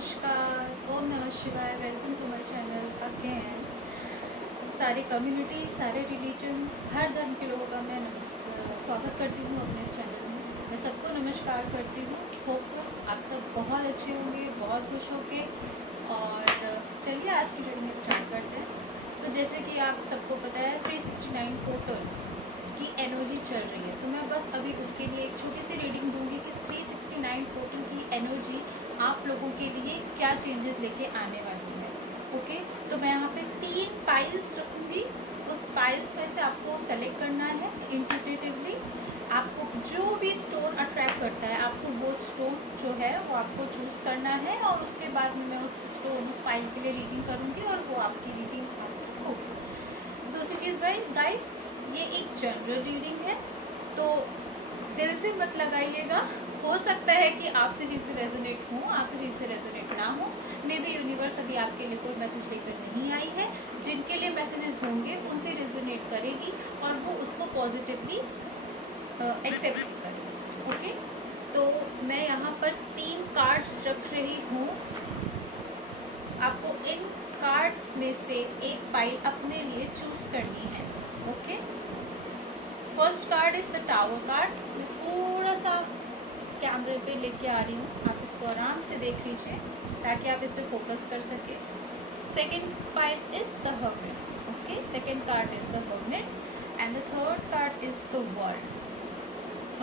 नमस्कार, ओम नमः शिवाय। Welcome to my channel again. सारी कम्युनिटी, सारे रिलीजन, हर धर्म के लोगों का मैं स्वागत करती हूँ अपने इस चैनल में। मैं सबको नमस्कार करती हूँ। होपफुल आप सब बहुत अच्छे होंगे, बहुत खुश होंगे। और चलिए आज की वीडियो में स्टार्ट करते हैं। तो जैसे कि आप सबको पता है 369 पोर्टल की एनर्जी चल रही है, तो मैं बस अभी उसके लिए एक छोटी सी रीडिंग दूंगी कि 369 पोर्टल की एनर्जी आप लोगों के लिए क्या चेंजेस लेके आने वाली है। ओके, तो मैं यहाँ पे 3 पाइल्स रखूँगी। उस पाइल्स में से आपको सेलेक्ट करना है इंट्यूटिवली। आपको जो भी स्टोन अट्रैक्ट करता है, आपको वो स्टोन जो है वो आपको चूज़ करना है, और उसके बाद में मैं उस पाइल के लिए रीडिंग करूँगी और वो आपकी रीडिंग होगी। दूसरी चीज़ भाई गाइस, ये एक जनरल रीडिंग है, तो दिल से मत लगाइएगा। हो सकता है कि आपसे चीज़ें रेजोनेट हों, आपसे चीज़ें रेजोनेट ना हो। मे बी यूनिवर्स अभी आपके लिए कोई मैसेज लेकर नहीं आई है। जिनके लिए मैसेजेस होंगे उनसे रेजोनेट करेगी और वो उसको पॉजिटिवली एक्सेप्ट करेगी। ओके, तो मैं यहाँ पर 3 कार्ड्स रख रही हूँ। आपको इन कार्ड्स में से एक पाइल अपने लिए चूज करनी है। Okay, first card is the tower card. मैं थोड़ा सा कैमरे पे लेके आ रही हूँ, आप इसको आराम से देख लीजिए ताकि आप इस पे फोकस कर सके। Second pile is the hermit. Okay, second card is the hermit and the third card is the world.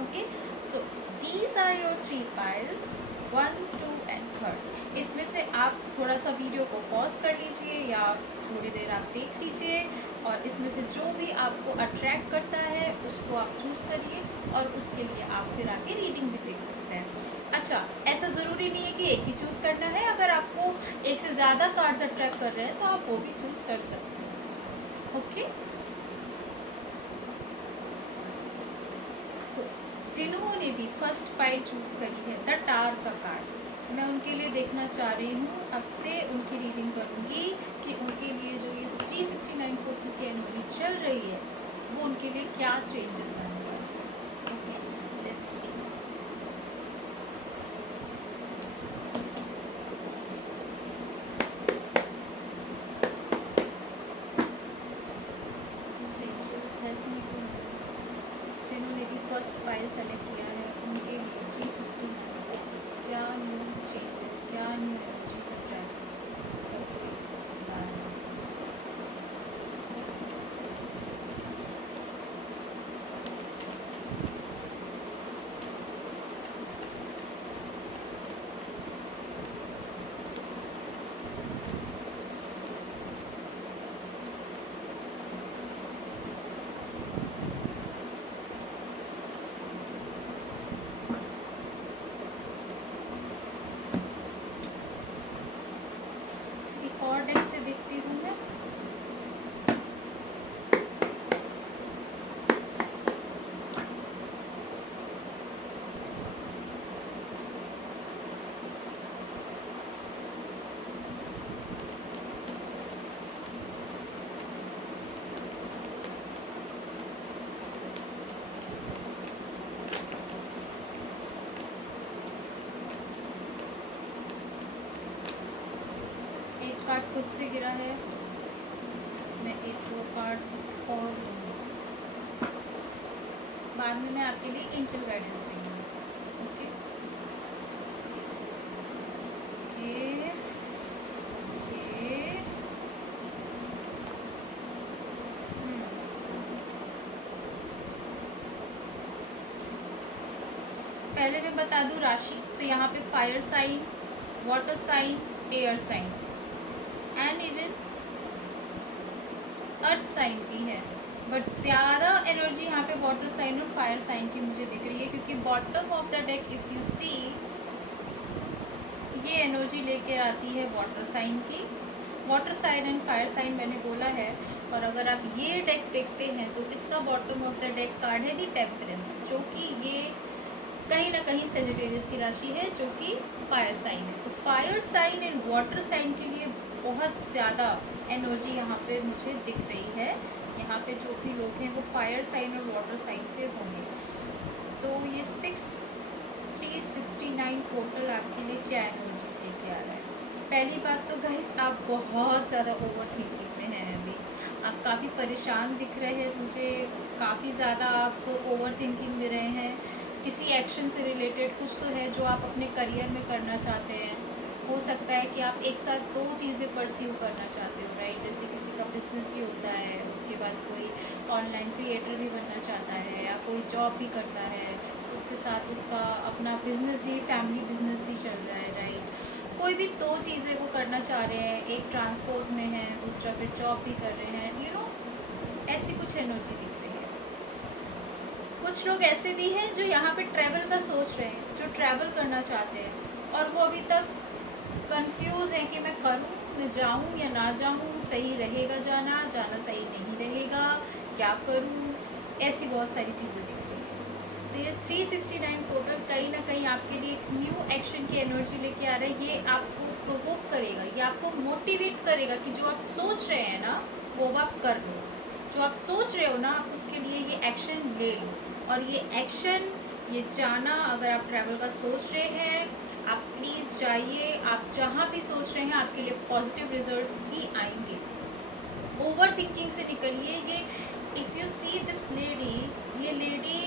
Okay, so these are your 3 piles, 1, 2 and 3। इसमें से आप थोड़ा सा वीडियो को पॉज कर लीजिए या थोड़ी देर आप देख लीजिए, और इसमें से जो भी आपको अट्रैक्ट करता है उसको आप चूज़ करिए, और उसके लिए आप फिर आगे रीडिंग भी देख सकते हैं। अच्छा, ऐसा ज़रूरी नहीं है कि एक ही चूज़ करना है। अगर आपको एक से ज़्यादा कार्ड्स अट्रैक्ट कर रहे हैं तो आप वो भी चूज़ कर सकते हैं। ओके, तो जिन्होंने भी फर्स्ट पाइल चूज़ करी है द टावर का कार्ड, मैं उनके लिए देखना चाह रही हूँ। अब से उनकी रीडिंग करूँगी कि उनके लिए जो ये 369 पोर्टल की एनर्जी चल रही है वो उनके लिए क्या चेंजेस लाने वाली है। Okay, let's see. जिन्होंने भी फर्स्ट फाइल सेलेक्ट किया है उनके लिए 369 क्या न्यू चेंजेस, क्या न्यू एनर्जीज अट्रैक्ट करके ला रहे हैं। एक और डेक से देखती हूँ मैं। एक कार्ड खुद से गिरा है, मैं एक 2 कार्ड्स और लूँगी। बाद में मैं आपके लिए एंजल गाइडेंस देंगी। Okay okay okay. पहले मैं बता दूं राशि, तो यहाँ पे fire sign, water sign, air sign and even earth sign की है, बट ज़्यादा एनर्जी यहाँ पे वाटर साइन और फायर साइन की मुझे दिख रही है, क्योंकि bottom of the deck if you see ये एनर्जी लेके आती है वाटर साइन की। Water sign and fire sign मैंने बोला है। और अगर आप ये डेक देखते हैं तो इसका bottom of the deck card है दी टेम्परेंस, जो कि ये कहीं ना कहीं सेजिटेरियस की राशि है, जो कि फायर साइन है। तो fire sign and water sign के लिए बहुत ज़्यादा एनर्जी यहाँ पे मुझे दिख रही है। यहाँ पे जो भी लोग हैं वो फायर साइन और वाटर साइन से होंगे। तो ये 369 पोर्टल आपके लिए क्या एनर्जीज लेके आ रहा है। पहली बात तो गाइस आप बहुत ज़्यादा ओवर थिंकिंग में हैं अभी। आप काफ़ी परेशान दिख रहे हैं मुझे, काफ़ी ज़्यादा आप ओवर थिंकिंग में रहे हैं। किसी एक्शन से रिलेटेड कुछ तो है जो आप अपने करियर में करना चाहते हैं। हो सकता है कि आप एक साथ दो चीज़ें परस्यू करना चाहते हो, राइट? जैसे किसी का बिजनेस भी होता है, उसके बाद कोई ऑनलाइन क्रिएटर भी बनना चाहता है, या कोई जॉब भी करता है, उसके साथ उसका अपना बिजनेस भी, फैमिली बिजनेस भी चल रहा है, राइट? कोई भी दो चीज़ें वो करना चाह रहे हैं, एक ट्रांसपोर्ट में है, दूसरा फिर जॉब भी कर रहे हैं, ऐसी कुछ एनर्जी दिख रही है। कुछ लोग ऐसे भी हैं जो यहाँ पे ट्रैवल का सोच रहे हैं, जो ट्रैवल करना चाहते हैं, और वो अभी तक कंफ्यूज है कि मैं करूँ, मैं जाऊँ या ना जाऊँ, सही रहेगा जाना, जाना सही नहीं रहेगा, क्या करूँ, ऐसी बहुत सारी चीज़ें दिख रही हैं। तो ये 369 टोटल कहीं ना कहीं आपके लिए एक न्यू एक्शन की एनर्जी लेके आ रहा है। ये आपको प्रोवोक करेगा, ये आपको मोटिवेट करेगा कि जो आप सोच रहे हैं ना वो आप कर लो। जो आप सोच रहे हो ना आप उसके लिए ये एक्शन ले लो। और ये एक्शन, ये जाना, अगर आप ट्रैवल का सोच रहे हैं, आप प्लीज़ जाइए। आप जहाँ भी सोच रहे हैं आपके लिए पॉजिटिव रिजल्ट्स ही आएंगे। ओवर थिंकिंग से निकलिए। ये if you see this lady, ये लेडी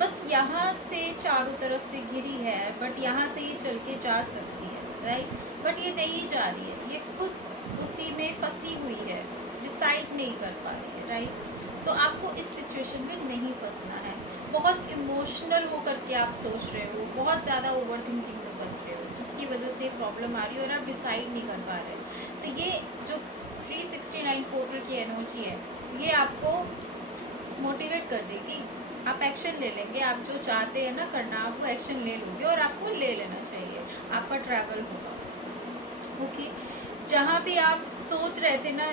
बस यहाँ से चारों तरफ से घिरी है, बट यहाँ से ये चल के जा सकती है, राइट? बट ये नहीं जा रही है, ये खुद उसी में फंसी हुई है, डिसाइड नहीं कर पा रही है, राइट? तो आपको इस सिचुएशन में नहीं फंसना है। बहुत इमोशनल होकर के आप सोच रहे हो, बहुत ज़्यादा ओवर थिंकिंग में फंस रहे हो, जिसकी वजह से प्रॉब्लम आ रही है और आप डिसाइड नहीं कर पा रहे। तो ये जो 369 पोर्टल की एनर्जी है, ये आपको मोटिवेट कर देगी। आप एक्शन ले लेंगे, आप जो चाहते हैं ना करना, आप वो एक्शन ले लोगे और आपको ले लेना चाहिए। आपका ट्रैवल होगा, ओके? जहाँ भी आप सोच रहे थे ना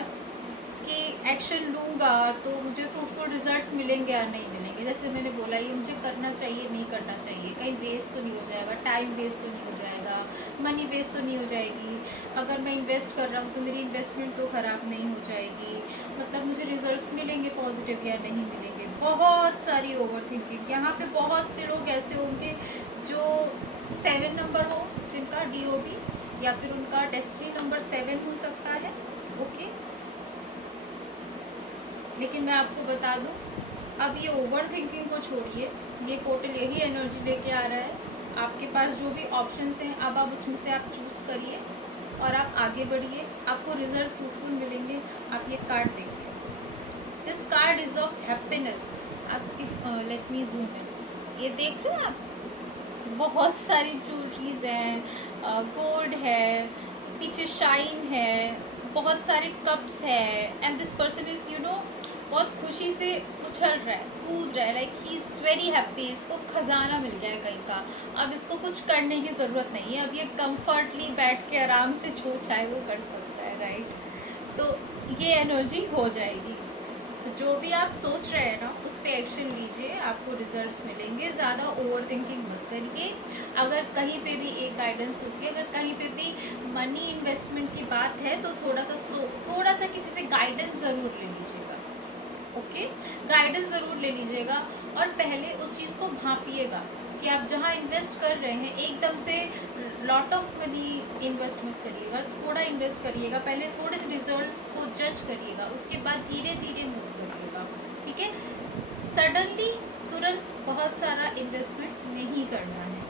कि एक्शन लूँगा तो मुझे फ्रूटफुल रिजल्ट्स मिलेंगे या नहीं मिलेंगे, जैसे मैंने बोला ये मुझे करना चाहिए, नहीं करना चाहिए, कहीं वेस्ट तो नहीं हो जाएगा, टाइम वेस्ट तो नहीं हो जाएगा, मनी वेस्ट तो नहीं हो जाएगी, अगर मैं इन्वेस्ट कर रहा हूँ तो मेरी इन्वेस्टमेंट तो ख़राब नहीं हो जाएगी, मतलब मुझे रिजल्ट्स मिलेंगे पॉजिटिव या नहीं मिलेंगे। बहुत सारी ओवर थिंकिंग। यहाँ पे बहुत से लोग ऐसे होंगे जो 7 नंबर हो, जिनका DOB या फिर उनका डेस्टिनी नंबर 7 हो सकता है, ओके? लेकिन मैं आपको बता दूं, अब ये ओवर थिंकिंग को छोड़िए, ये पोर्टल यही एनर्जी लेके आ रहा है। आपके पास जो भी ऑप्शंस हैं, अब आप उसमें से आप चूज़ करिए और आप आगे बढ़िए, आपको रिजल्ट फ्रूटफुल मिलेंगे। आप ये कार्ड देखिए, this card is of happiness. आप if let me zoom in, ये देख रहे हैं आप, बहुत सारी ज्वेलरीज हैं, गोल्ड है, पीछे शाइन है, बहुत सारे कप्स है, एंड दिस पर्सन इज़ बहुत खुशी से उछल रहा है, कूद रहा है, like he is very happy. इसको खजाना मिल गया कहीं का, अब इसको कुछ करने की ज़रूरत नहीं है, अब ये कंफर्टली बैठ के आराम से जो चाहे वो कर सकता है, राइट? तो ये एनर्जी हो जाएगी। तो जो भी आप सोच रहे हैं ना उस पर एक्शन लीजिए, आपको रिजल्ट्स मिलेंगे। ज़्यादा ओवर थिंकिंग मत करिए। अगर कहीं पे भी एक गाइडेंस दूँगी, अगर कहीं पे भी मनी इन्वेस्टमेंट की बात है तो थोड़ा सा किसी से गाइडेंस ज़रूर ले लीजिएगा, ओके? गाइडेंस ज़रूर ले लीजिएगा और पहले उस चीज़ को भांपिएगा कि आप जहाँ इन्वेस्ट कर रहे हैं एकदम से लॉट ऑफ मनी इन्वेस्ट मत करिएगा, थोड़ा इन्वेस्ट करिएगा, पहले थोड़े से रिजल्ट्स को जज करिएगा, उसके बाद धीरे धीरे मूव करिएगा, ठीक है? सडनली तुरंत बहुत सारा इन्वेस्टमेंट नहीं करना है,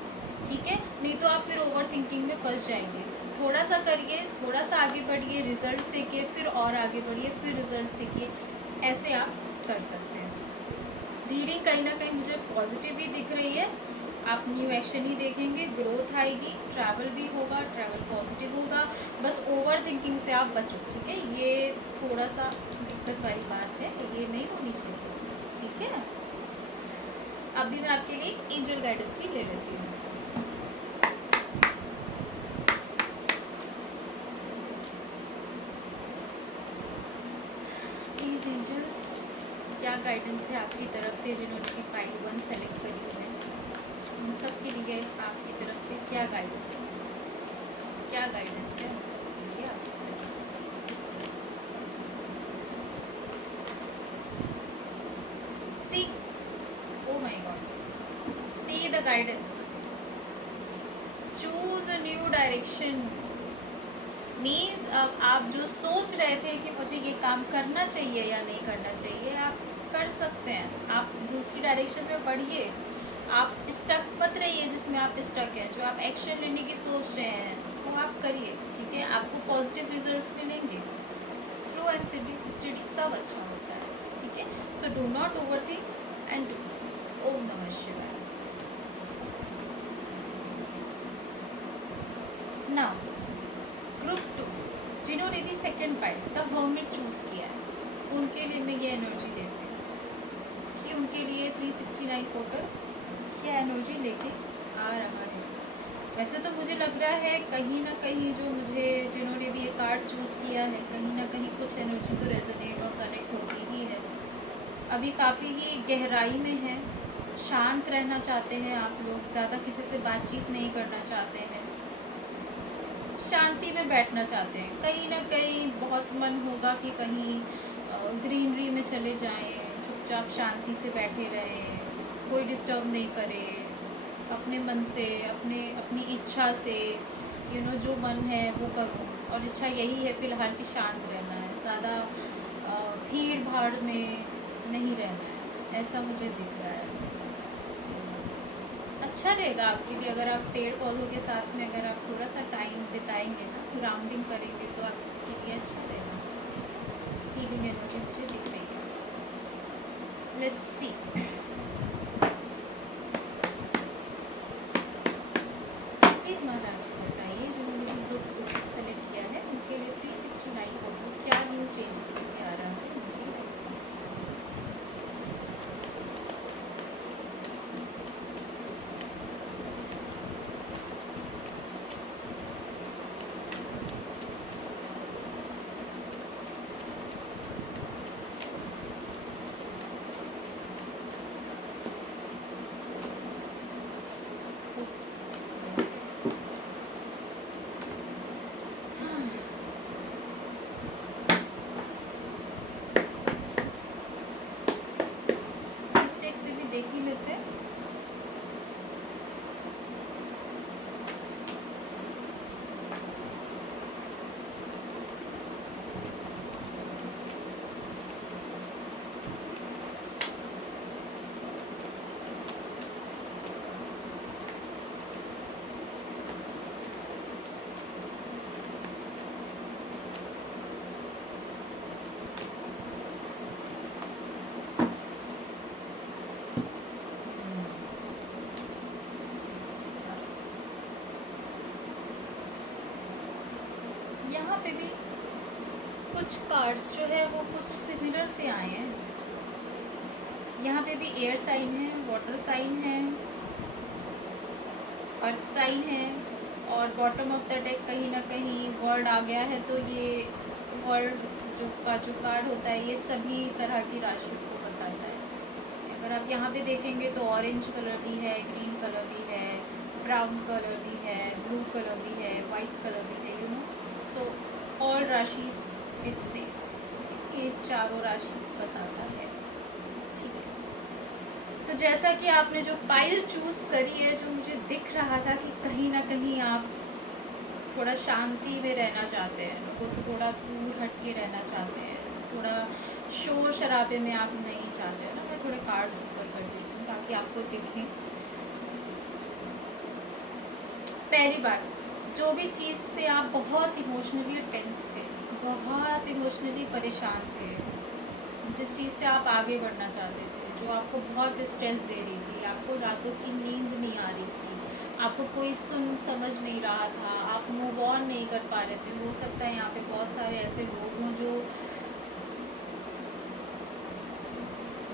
ठीक है? नहीं तो आप फिर ओवर थिंकिंग में फंस जाएंगे। थोड़ा सा करिए, थोड़ा सा आगे बढ़िए, रिजल्ट्स देखिए, फिर और आगे बढ़िए, फिर रिजल्ट्स देखिए, ऐसे आप कर सकते हैं। रीडिंग कहीं ना कहीं मुझे पॉजिटिव ही दिख रही है। आप न्यू एक्शन ही देखेंगे, ग्रोथ आएगी, ट्रैवल भी होगा, ट्रैवल पॉजिटिव होगा। बस ओवर थिंकिंग से आप बचो, ठीक है? ये थोड़ा सा दिक्कत वाली बात है, ये नहीं होनी चाहिए, ठीक है? अभी मैं आपके लिए एंजल गाइडेंस भी ले लेती हूँ। प्लीज़ एंजल्स, क्या गाइडेंस है आपकी तरफ से जिन्होंने की फाइल 1 सेलेक्ट करी है, उन सब के लिए आपकी तरफ से क्या गाइडेंस है? क्या गाइडेंस है उन सब के लिए आपकी तरफ से? See, oh my god, see the guidance. Choose a new direction, means अब आप जो सोच रहे थे कि मुझे ये काम करना चाहिए या नहीं करना चाहिए, आप कर सकते हैं। आप दूसरी डायरेक्शन में बढ़िए, आप स्टक मत रहिए जिसमें आप स्टक हैं। जो आप एक्शन लेने की सोच रहे हैं वो आप करिए, ठीक है। आपको पॉजिटिव रिजल्ट्स मिलेंगे। स्लो एंड स्टडी सब अच्छा होता है, ठीक है। So do not overthink and do. ओम नमः शिवाय। नाउ ग्रुप 2, जिन्होंने भी second part the hermit choose किया है, उनके लिए मैं ये एनर्जी देती हूँ कि उनके लिए 369 पोर्टल क्या एनर्जी लेके आ रहा है। वैसे तो मुझे लग रहा है कहीं ना कहीं जिन्होंने भी ये कार्ड चूज़ किया है, कहीं ना कहीं कुछ एनर्जी तो रेजोनेट और कनेक्ट होती ही है। अभी काफ़ी ही गहराई में है, शांत रहना चाहते हैं आप लोग, ज़्यादा किसी से बातचीत नहीं करना चाहते हैं, शांति में बैठना चाहते हैं। कहीं ना कहीं बहुत मन होगा कि कहीं ग्रीनरी में चले जाएं, चुपचाप शांति से बैठे रहें, कोई डिस्टर्ब नहीं करे, अपने मन से, अपनी इच्छा से, जो मन है वो करूं। और इच्छा यही है फ़िलहाल कि शांत रहना है, ज़्यादा भीड़ भाड़ में नहीं रहना है, ऐसा मुझे दिख रहा है। अच्छा रहेगा आपके लिए अगर आप पेड़ पौधों के साथ में अगर आप थोड़ा सा टाइम बिताएंगे ना, ग्राउंडिंग करेंगे, तो आपके लिए अच्छा रहेगा। हीलिंग एनर्जी मुझे दिख रही है। Let's see. प्लीज़ महाराज बताइए, जिन्होंने भी ग्रुप सेलेक्ट किया है उनके लिए 369 फोटो क्या न्यू चेंजेस लेके आ रहा है उनकी लाइफ में। मिस्टेक से भी देख ही लेते हैं। यहाँ पे भी कुछ कार्ड्स जो है वो कुछ सिमिलर से आए हैं। यहाँ पे भी एयर साइन है, वाटर साइन है, अर्थ साइन है, और बॉटम ऑफ द डेक कहीं ना कहीं वर्ड आ गया है। तो ये वर्ड जो कार्ड होता है ये सभी तरह की राशि को बताता है। अगर आप यहाँ पे देखेंगे तो ऑरेंज कलर भी है, ग्रीन कलर भी है, ब्राउन कलर भी है, ब्लू कलर भी है, वाइट कलर भी है, सो ऑल राशि इट से ये चारों राशि बताता है, ठीक है। तो जैसा कि आपने जो पाइल चूज़ करी है, जो मुझे दिख रहा था कि कहीं ना कहीं आप थोड़ा शांति में रहना चाहते हैं, लोगों से थोड़ा दूर हट के रहना चाहते हैं, थोड़ा शोर शराबे में आप नहीं चाहते हैं ना। मैं थोड़े कार्ड ऊपर कर देती हूँ ताकि आपको दिखें। पहली बात, जो भी चीज़ से आप बहुत इमोशनली टेंस थे, बहुत इमोशनली परेशान थे, जिस चीज़ से आप आगे बढ़ना चाहते थे, जो आपको बहुत स्ट्रेस दे रही थी, आपको रातों की नींद नहीं आ रही थी, आपको कोई समझ नहीं रहा था, आप मूव ऑन नहीं कर पा रहे थे। हो सकता है यहाँ पे बहुत सारे ऐसे लोग हों जो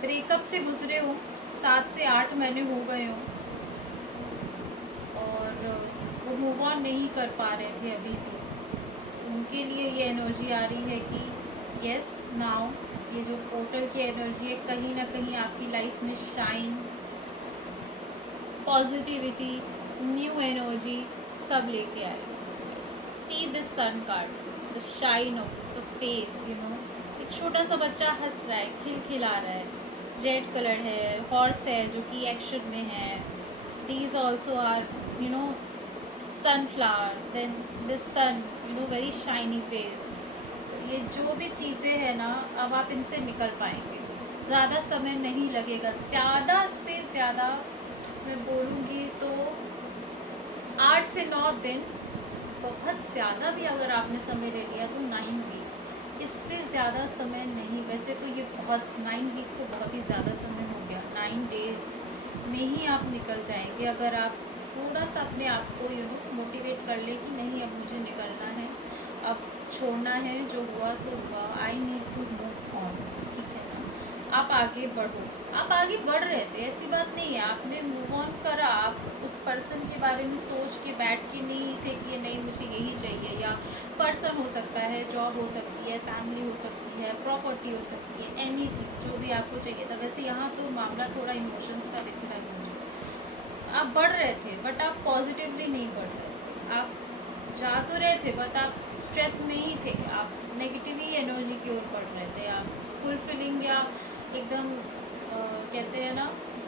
ब्रेकअप से गुजरे हो, 7 से 8 महीने हो गए हों और वो मूव ऑन नहीं कर पा रहे थे अभी भी। उनके लिए ये एनर्जी आ रही है कि यस नाउ, ये जो पोर्टल की एनर्जी है कहीं ना कहीं आपकी लाइफ में शाइन, पॉजिटिविटी, न्यू एनर्जी सब लेके आएगी। See this sun card, the shine of the face, एक छोटा सा बच्चा हंस रहा है, खिलखिला रहा है, रेड कलर है, हॉर्स है जो कि एक्शन में है। These also are sunflower, then this sun, you know, very shiny face. ये जो भी चीज़ें हैं ना, अब आप इनसे निकल पाएंगे, ज़्यादा समय नहीं लगेगा। ज़्यादा से ज़्यादा मैं बोलूँगी तो 8 से 9 दिन, बहुत ज़्यादा भी अगर आपने समय ले लिया तो 9 वीक्स, इससे ज़्यादा समय नहीं। वैसे तो ये बहुत, 9 वीक्स तो बहुत ही ज़्यादा समय हो गया। 9 डेज़ में ही आप निकल जाएंगे, अगर आप थोड़ा सा अपने आप को मोटिवेट कर ले कि नहीं, अब मुझे निकलना है, अब छोड़ना है, जो हुआ सो हुआ, I need to move on, ठीक है ना। आप आगे बढ़ो, आप आगे बढ़ रहे थे, ऐसी बात नहीं है, आपने मूव ऑन करा। आप उस पर्सन के बारे में सोच के बैठ के नहीं थे कि ये नहीं मुझे यही चाहिए, या पर्सन हो सकता है, जॉब हो सकती है, फैमिली हो सकती है, प्रॉपर्टी हो सकती है, एनीथिंग जो भी आपको चाहिए था। वैसे यहाँ तो मामला थोड़ा इमोशंस का दिख रहा है मुझे। आप बढ़ रहे थे बट आप पॉजिटिवली नहीं बढ़ रहे थे, आप जा तो रहे थे बट आप स्ट्रेस में ही थे, आप नेगेटिव ही एनर्जी की ओर बढ़ रहे थे, आप फुलफिलिंग या एकदम कहते हैं ना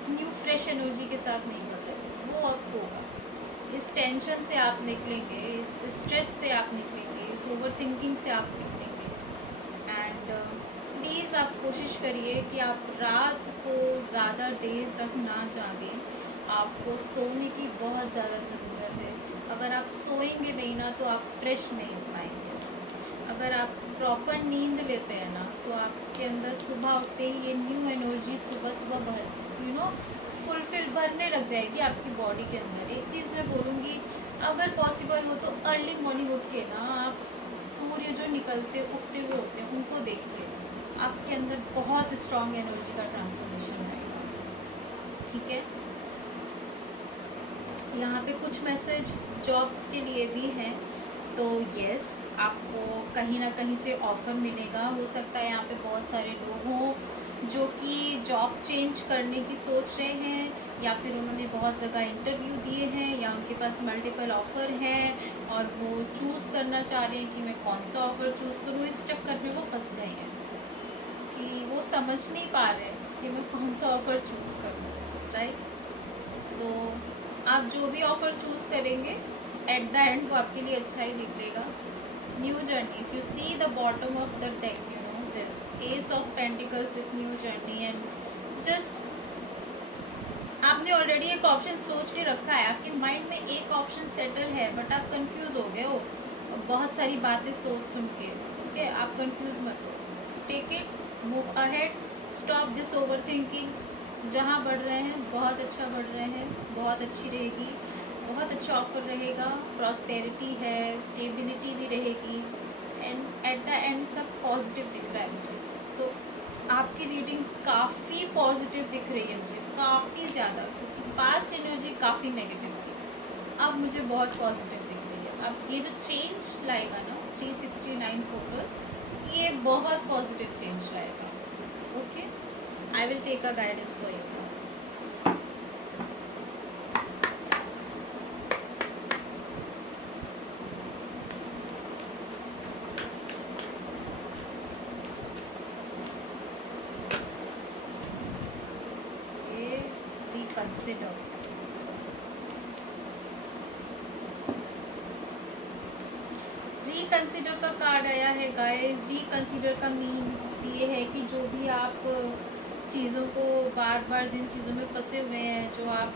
न्यू फ्रेश एनर्जी के साथ नहीं बढ़ रहे थे। वो अब होगा, इस टेंशन से आप निकलेंगे, इस स्ट्रेस से आप निकलेंगे, इस ओवर थिंकिंग से आप निकलेंगे। एंड प्लीज़ आप कोशिश करिए कि आप रात को ज़्यादा देर तक ना जागें। आपको सोने की बहुत ज़्यादा ज़रूरत है। अगर आप सोएंगे नहीं ना तो आप फ्रेश नहीं हो पाएंगे। अगर आप प्रॉपर नींद लेते हैं ना तो आपके अंदर सुबह उठते ही ये न्यू एनर्जी सुबह सुबह फुलफिल भरने लग जाएगी आपकी बॉडी के अंदर। एक चीज़ मैं बोलूँगी, अगर पॉसिबल हो तो अर्ली मॉर्निंग उठ के ना आप सूर्य जो निकलते उगते हुए होते हैं उनको देखिए, आपके अंदर बहुत स्ट्रॉन्ग एनर्जी का ट्रांसफॉर्मेशन आएगा, ठीक है। यहाँ पे कुछ मैसेज जॉब्स के लिए भी हैं, तो यस, आपको कहीं ना कहीं से ऑफ़र मिलेगा। हो सकता है यहाँ पे बहुत सारे लोग हों जो कि जॉब चेंज करने की सोच रहे हैं, या फिर उन्होंने बहुत जगह इंटरव्यू दिए हैं, या उनके पास मल्टीपल ऑफ़र हैं और वो चूज़ करना चाह रहे हैं कि मैं कौन सा ऑफ़र चूज़ करूँ। इस चक्कर में वो फंस गए हैं कि वो समझ नहीं पा रहे कि मैं कौन सा ऑफ़र चूज़ करूँ, राइट। तो आप जो भी ऑफ़र चूज़ करेंगे एट द एंड वो आपके लिए अच्छा ही निकलेगा। New journey, if you see the bottom of the deck, you know this S of pentacles with new journey, and just आपने ऑलरेडी एक ऑप्शन सोच के रखा है, आपके माइंड में एक ऑप्शन सेटल है बट आप कंफ्यूज हो गए हो बहुत सारी बातें सोच सुन के, ठीक है। आप कंफ्यूज मत हो, take it, move ahead, stop this over thinking. जहाँ बढ़ रहे हैं बहुत अच्छा बढ़ रहे हैं, बहुत अच्छी रहेगी, बहुत अच्छा ऑफर रहेगा, प्रॉस्पेरिटी है, स्टेबिलिटी भी रहेगी, एंड एट द एंड सब पॉजिटिव दिख रहा है मुझे। तो आपकी रीडिंग काफ़ी पॉजिटिव दिख रही है मुझे, काफ़ी ज़्यादा, क्योंकि पास्ट एनर्जी काफ़ी नेगेटिव थी, अब मुझे बहुत पॉजिटिव दिख रही है। अब ये जो चेंज लाएगा ना 369 होकर, ये बहुत पॉजिटिव चेंज लाएगा। Okay, I will take a guidance for you. Reconsider. Reconsider का कार्ड आया है गाइस। रिकन्सिडर का मीन्स ये है कि जो भी आप चीज़ों को बार बार, जिन चीज़ों में फंसे हुए हैं, जो आप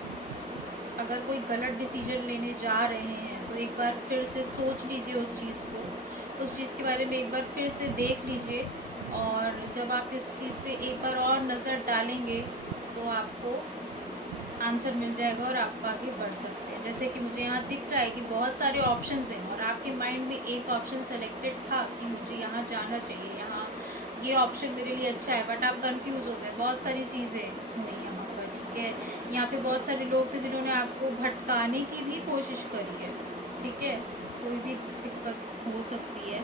अगर कोई गलत डिसीजन लेने जा रहे हैं तो एक बार फिर से सोच लीजिए उस चीज़ को, उस चीज़ के बारे में एक बार फिर से देख लीजिए, और जब आप इस चीज़ पे एक बार और नज़र डालेंगे तो आपको आंसर मिल जाएगा और आप आगे बढ़ सकते हैं। जैसे कि मुझे यहाँ दिख रहा है कि बहुत सारे ऑप्शंस हैं और आपके माइंड में एक ऑप्शन सेलेक्टेड था कि मुझे यहाँ जाना चाहिए, यहाँ ये ऑप्शन मेरे लिए अच्छा है, बट आप कंफ्यूज हो गए, बहुत सारी चीज़ें हुई यहाँ पर, ठीक है। यहाँ पे बहुत सारे लोग थे जिन्होंने आपको भटकाने की भी कोशिश करी है, ठीक है। कोई भी दिक्कत हो सकती है,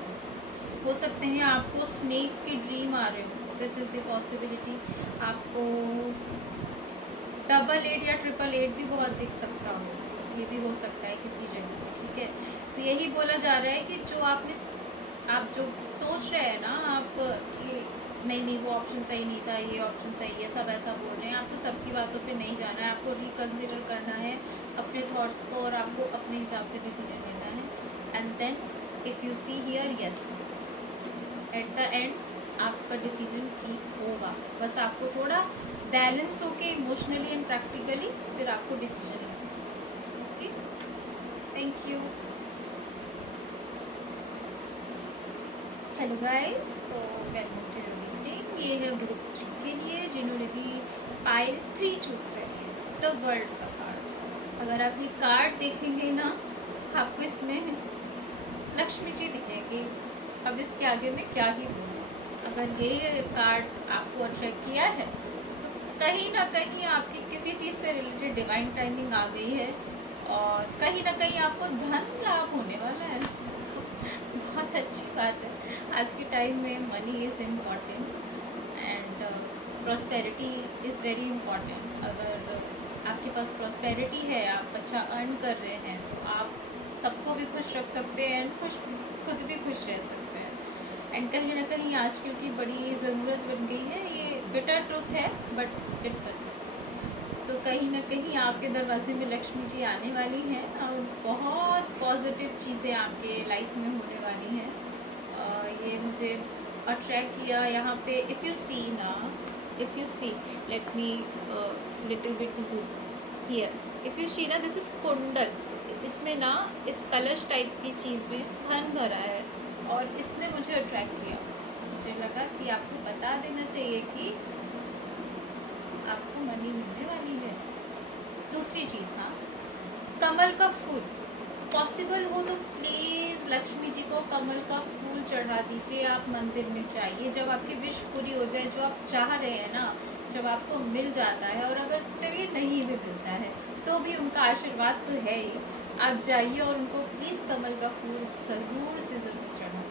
हो सकते हैं आपको स्नेक्स की ड्रीम आ रहे हो, दिस इज़ द पॉसिबिलिटी। आपको 888 या 888 भी बहुत दिख सकता हो, ये भी हो सकता है किसी जगह, ठीक है। तो यही बोला जा रहा है कि जो आप जो सोच रहे हैं ना आप, कि नहीं वो ऑप्शन सही नहीं था, ये ऑप्शन सही है, सब ऐसा बोल रहे हैं। आपको सबकी बातों पे नहीं जाना है, आपको रिकन्सिडर करना है अपने थॉट्स को और आपको अपने हिसाब से डिसीजन लेना है। And then if you see here, yes, at the end आपका डिसीजन ठीक होगा। बस आपको थोड़ा बैलेंस होके इमोशनली एंड प्रैक्टिकली फिर आपको डिसीजन लेना है। Okay, thank you. Hello guys, तो वेलकम टू रीडिंग। ये है ग्रुप 3 के लिए जिन्होंने भी पाइल 3 चूज़ करी है, द वर्ल्ड का कार्ड। अगर आप ये कार्ड देखेंगे ना, आपको इसमें लक्ष्मी जी दिखेगी। अब इसके आगे मैं क्या ही बोलूँ। अगर ये कार्ड आपको अट्रैक्ट किया है तो कहीं ना कहीं आपकी किसी चीज़ से रिलेटेड डिवाइन टाइमिंग आ गई है और कहीं ना कहीं आपको धन लाभ होने वाला है। बहुत अच्छी बात है। आज के टाइम में money is important and prosperity is very important. अगर आपके पास प्रॉस्पेरिटी है, आप अच्छा अर्न कर रहे हैं, तो आप सबको भी खुश रख सकते हैं एंड खुद भी खुश रह सकते हैं। एंड कहीं ना कहीं आजकल की बड़ी ज़रूरत बन गई है, ये बिटर ट्रुथ है बट इट्स अ। तो कहीं ना कहीं आपके दरवाजे में लक्ष्मी जी आने वाली हैं और बहुत पॉजिटिव चीज़ें आपके लाइफ में होने वाली हैं। ये मुझे अट्रैक्ट किया यहाँ पे। इफ़ यू सी ना, if you see, let me little bit zoom here. If you see ना, दिस इज़ कुंडल। इसमें ना इस कलश टाइप की चीज़ में धन भरा है और इसने मुझे अट्रैक्ट किया। मुझे लगा कि आपको बता देना चाहिए कि आपको मनी मिलने वाली है। दूसरी चीज़, हाँ, कमल का फूल पॉसिबल हो तो प्लीज़ लक्ष्मी जी को कमल का फूल चढ़ा दीजिए आप मंदिर में जाइए। जब आपकी विश पूरी हो जाए, जो आप चाह रहे हैं ना, जब आपको मिल जाता है, और अगर चलिए नहीं भी मिलता है तो भी उनका आशीर्वाद तो है ही। आप जाइए और उनको प्लीज़ कमल का फूल ज़रूर से ज़रूर चढ़ाएं।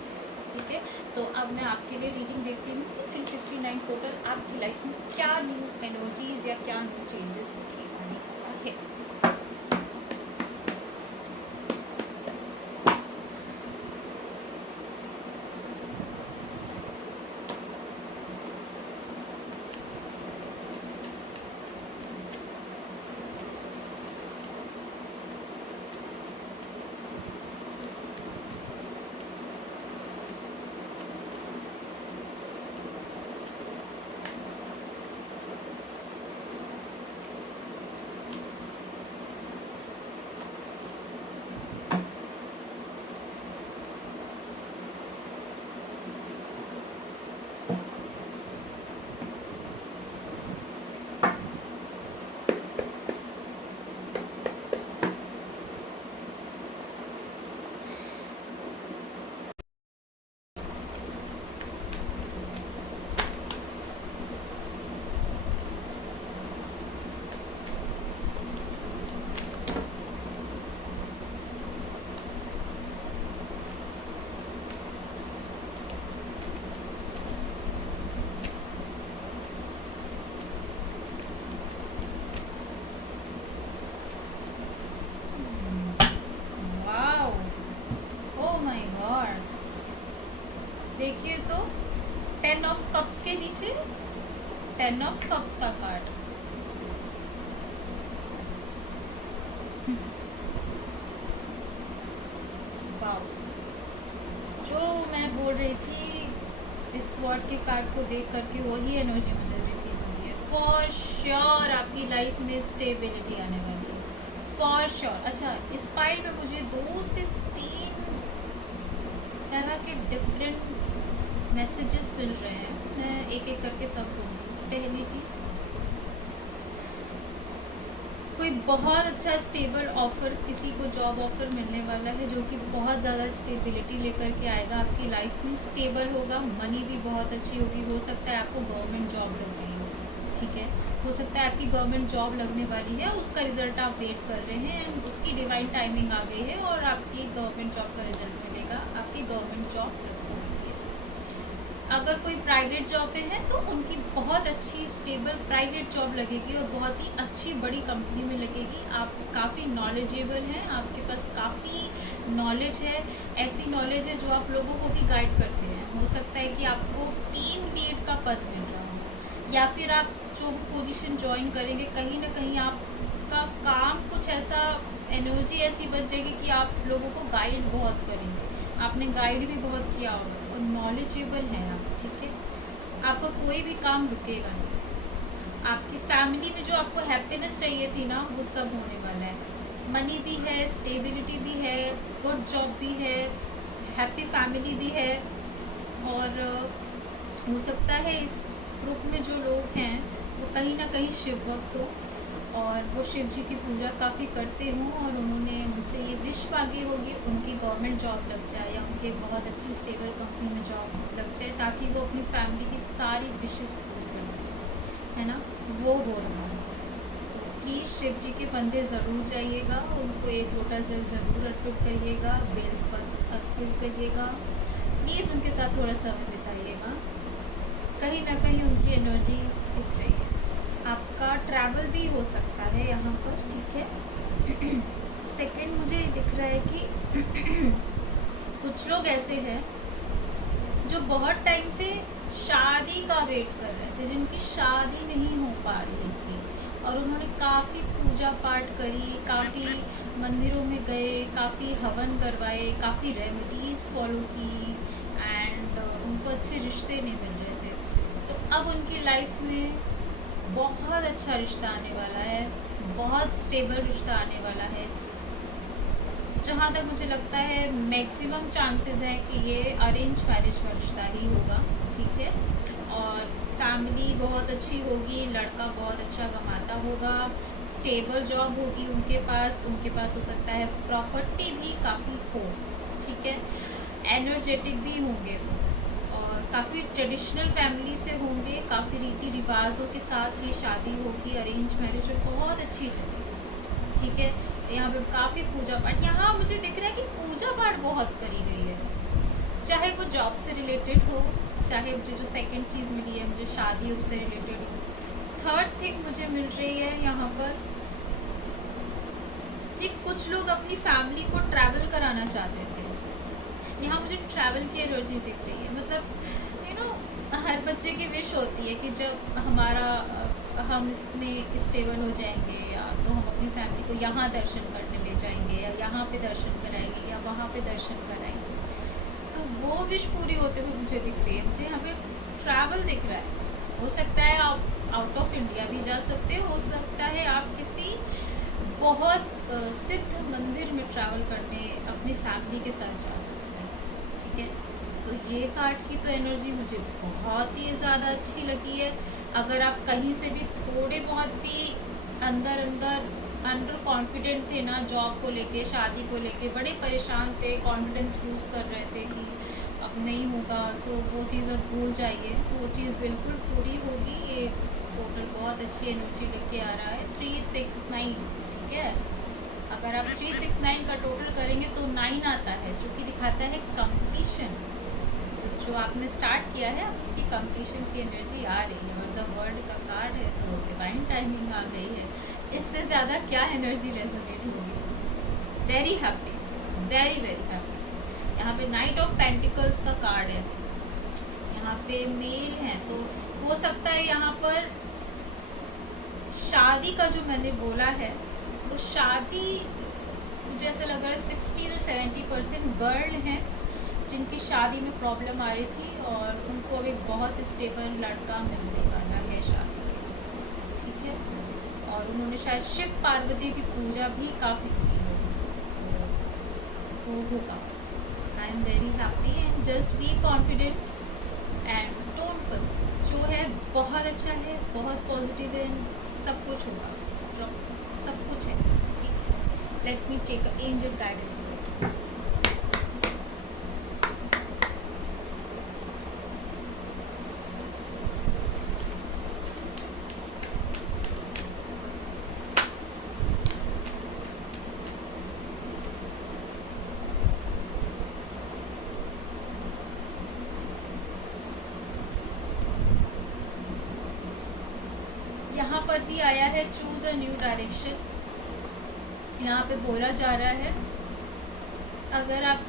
ठीक है, तो अब मैं आपके लिए रीडिंग देखती हूँ कि 369 टोटल आपकी लाइफ में क्या न्यू एनर्जीज़ या क्या न्यू चेंजेस होने वाला है। देखिए तो 10 ऑफ कप्स के नीचे 10 ऑफ कप्स का कार्ड। वाओ, जो मैं बोल रही थी इस वर्ड के कार्ड को देख करके वही एनर्जी मुझे रिसीव हुई है। फॉर श्योर आपकी लाइफ में स्टेबिलिटी आने वाली है, फॉर श्योर। अच्छा, इस पाइल में मुझे 2 से 3 तरह के डिफरेंट मैसेजेस मिल रहे हैं। मैं एक एक करके सब बोलूँगी। पहली चीज़, कोई बहुत अच्छा स्टेबल ऑफ़र, किसी को जॉब ऑफ़र मिलने वाला है जो कि बहुत ज़्यादा स्टेबिलिटी लेकर के आएगा आपकी लाइफ में। स्टेबल होगा, मनी भी बहुत अच्छी होगी। हो सकता है आपको गवर्नमेंट जॉब लग गई हो, ठीक है, हो सकता है आपकी गवर्नमेंट जॉब लगने वाली है, उसका रिज़ल्ट आप वेट कर रहे हैं एंड उसकी डिवाइन टाइमिंग आ गई है और आपकी गवर्नमेंट जॉब का रिज़ल्ट मिलेगा, आपकी गवर्नमेंट जॉब लग सकती है। अगर कोई प्राइवेट जॉब पे है तो उनकी बहुत अच्छी स्टेबल प्राइवेट जॉब लगेगी और बहुत ही अच्छी बड़ी कंपनी में लगेगी। आप काफ़ी नॉलेजेबल हैं, आपके पास काफ़ी नॉलेज है, ऐसी नॉलेज है जो आप लोगों को भी गाइड करते हैं। हो सकता है कि आपको टीम लीड का पद मिल रहा हो, या फिर आप जो पोजीशन ज्वाइन करेंगे कहीं ना कहीं आपका काम कुछ ऐसा, एनर्जी ऐसी बच जाएगी कि आप लोगों को गाइड बहुत करेंगे। आपने गाइड भी बहुत किया होगा और नॉलेजेबल है आप, ठीक है। आपका कोई भी काम रुकेगा नहीं। आपकी फैमिली में जो आपको हैप्पीनेस चाहिए थी ना, वो सब होने वाला है। मनी भी है, स्टेबिलिटी भी है, गुड जॉब भी है, हैप्पी फैमिली भी है। और हो सकता है इस ग्रुप में जो लोग हैं वो कहीं ना कहीं शिव भक्त हो और वो शिव जी की पूजा काफ़ी करते हों, और उन्होंने उनसे ये विश मांगी होगी उनकी गवर्नमेंट जॉब लग जाए या उनके बहुत अच्छी स्टेबल कंपनी में जॉब लग जाए, ताकि वो अपनी फैमिली की सारी विशेष पूरी कर सकें, है ना। वो हो रहा है। तो प्लीज़ शिव जी के मंदिर ज़रूर जाइएगा, उनको एक लोटा जल ज़रूर अर्पित करिएगा, बेल पत्र अर्पित करिएगा, प्लीज़ उनके साथ थोड़ा समय बिताइएगा। कहीं ना कहीं उनकी एनर्जी दिख रही है। आपका ट्रैवल भी हो सकता है यहाँ पर, ठीक है। सेकंड मुझे दिख रहा है कि कुछ लोग ऐसे हैं जो बहुत टाइम से शादी का वेट कर रहे थे, जिनकी शादी नहीं हो पा रही थी, और उन्होंने काफ़ी पूजा पाठ करी, काफ़ी मंदिरों में गए, काफ़ी हवन करवाए, काफ़ी रेमेडीज़ फॉलो की, एंड उनको अच्छे रिश्ते नहीं मिल रहे थे। तो अब उनकी लाइफ में बहुत अच्छा रिश्ता आने वाला है, बहुत स्टेबल रिश्ता आने वाला है। जहाँ तक मुझे लगता है मैक्सिमम चांसेस हैं कि ये अरेंज मैरिज का रिश्ता ही होगा, ठीक है। और फैमिली बहुत अच्छी होगी, लड़का बहुत अच्छा कमाता होगा, स्टेबल जॉब होगी उनके पास हो सकता है प्रॉपर्टी भी काफ़ी हो, ठीक है। एनर्जेटिक भी होंगे और काफ़ी ट्रेडिशनल फैमिली से होंगे, काफ़ी रीति रिवाजों के साथ ये शादी होगी, अरेंज मैरिज बहुत अच्छी चलेगी, ठीक है। यहाँ पे काफ़ी पूजा पाठ, यहाँ मुझे दिख रहा है कि पूजा पाठ बहुत करी गई है, चाहे वो जॉब से रिलेटेड हो, चाहे मुझे जो सेकंड चीज़ मिली है मुझे शादी उससे रिलेटेड हो। थर्ड थिंग मुझे मिल रही है यहाँ पर कि कुछ लोग अपनी फैमिली को ट्रैवल कराना चाहते थे। यहाँ मुझे ट्रैवल की एनर्जी दिख रही है, मतलब यू नो हर बच्चे की विश होती है कि जब हम इतने स्टेबल हो जाएंगे या तो हम अपनी फैमिली को यहाँ दर्शन करने ले जाएंगे, या यहाँ पे दर्शन कराएंगे, या वहाँ पे दर्शन कराएंगे। तो वो विश पूरी होते हुए मुझे दिख रही है। मुझे यहाँ पे ट्रैवल दिख रहा है। हो सकता है आप आउट ऑफ इंडिया भी जा सकते हो सकता है आप किसी बहुत सिद्ध मंदिर में ट्रैवल करने अपनी फैमिली के साथ जा सकते हैं, ठीक है। तो ये कार्ड की तो एनर्जी मुझे बहुत ही ज़्यादा अच्छी लगी है। अगर आप कहीं से भी थोड़े बहुत भी अंडर कॉन्फिडेंट थे ना, जॉब को लेके, शादी को लेके बड़े परेशान थे, कॉन्फिडेंस लूज़ कर रहे थे कि अब नहीं होगा, तो वो चीज़ अब भूल जाइए, तो वो चीज़ बिल्कुल पूरी होगी। ये टोटल बहुत अच्छी एनर्जी लेके आ रहा है 369, ठीक है। अगर आप 369 का टोटल करेंगे तो 9 आता है, जो कि दिखाता है कंप्लीशन। जो आपने स्टार्ट किया है अब उसकी कंप्लीशन की एनर्जी आ रही है, और द वर्ल्ड का कार्ड है तो डिवाइन टाइमिंग आ गई है। इससे ज़्यादा क्या एनर्जी रेजोनेट होगी। Very happy, very very happy. यहाँ पे नाइट ऑफ पेंटिकल्स का कार्ड है, यहाँ पे मेल है, तो हो सकता है यहाँ पर शादी का जो मैंने बोला है, तो शादी मुझे ऐसा लग रहा है 60 to 70% गर्ल हैं जिनकी शादी में प्रॉब्लम आ रही थी, और उनको अब एक बहुत स्टेबल लड़का मिलने वाला है शादी के, ठीक है। और उन्होंने शायद शिव पार्वती की पूजा भी काफ़ी की होगी, तो वो होगा। I am very happy and just be confident and don't worry. जो है बहुत अच्छा है, बहुत पॉजिटिव है, सब कुछ होगा, सब कुछ है, ठीक है। Let me take a angel guidance. यहाँ पर भी आया है चूज अ न्यू डायरेक्शन। यहाँ पे बोला जा रहा है अगर आप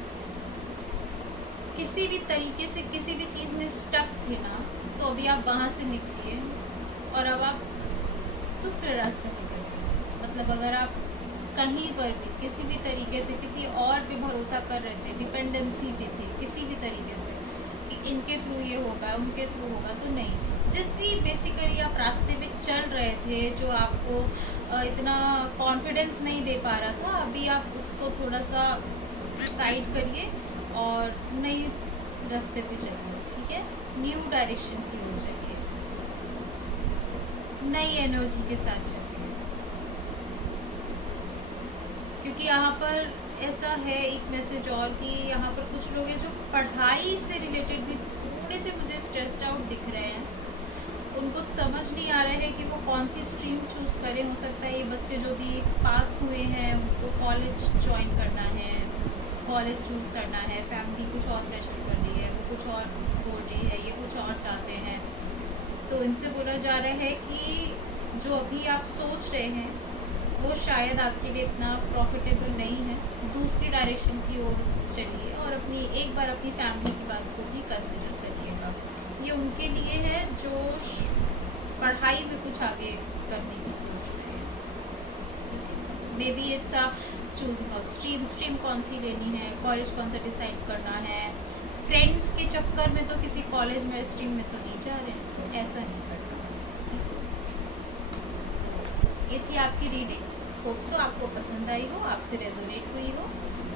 किसी भी तरीके से किसी भी चीज़ में स्टक थे ना, तो अभी आप वहाँ से निकलिए और अब आप दूसरे रास्ते निकलिए। मतलब अगर आप कहीं पर भी किसी भी तरीके से किसी और पे भरोसा कर रहे थे, डिपेंडेंसी पे थे किसी भी तरीके से कि इनके थ्रू ये होगा उनके थ्रू होगा, तो नहीं। जिस भी बेसिकली आप रास्ते पे चल रहे थे जो आपको इतना कॉन्फिडेंस नहीं दे पा रहा था, अभी आप उसको थोड़ा सा साइड करिए और नई रास्ते पे चलिए। ठीक है, न्यू डायरेक्शन की ओर चलिए, नई एनर्जी के साथ चलिए। क्योंकि यहाँ पर ऐसा है एक मैसेज और कि यहाँ पर कुछ लोग हैं जो पढ़ाई से रिलेटेड भी थोड़े से मुझे स्ट्रेस्ड आउट दिख रहे हैं। उनको समझ नहीं आ रहा है कि वो कौन सी स्ट्रीम चूज़ करें। हो सकता है ये बच्चे जो भी पास हुए हैं उनको कॉलेज ज्वाइन करना है, कॉलेज चूज़ करना है, फैमिली कुछ और प्रेशर कर रही है, वो कुछ और बोल रही है, ये कुछ और चाहते हैं। तो इनसे बोला जा रहा है कि जो अभी आप सोच रहे हैं वो शायद आपके लिए इतना प्रॉफिटेबल नहीं है। दूसरी डायरेक्शन की ओर चलिए और एक बार अपनी फैमिली की बात को भी कंसिडर करिएगा। ये उनके लिए है जो पढ़ाई में कुछ आगे करने की सोच रहे हैं। May be it's a choosing of stream कौन सी लेनी है, कॉलेज कौन सा डिसाइड करना है। फ्रेंड्स के चक्कर में तो किसी कॉलेज में स्ट्रीम में तो नहीं जा रहे हैं, तो ऐसा नहीं करना। ये थी आपकी रीडिंग। होप सो आपको पसंद आई हो, आपसे रेजोनेट हुई हो।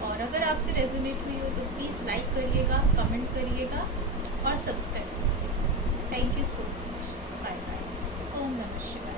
और अगर आपसे रेजोनेट हुई हो तो प्लीज़ लाइक करिएगा, कमेंट करिएगा और सब्सक्राइब करिएगा। Thank you so much. Bye bye. ओम नमः शिवाय।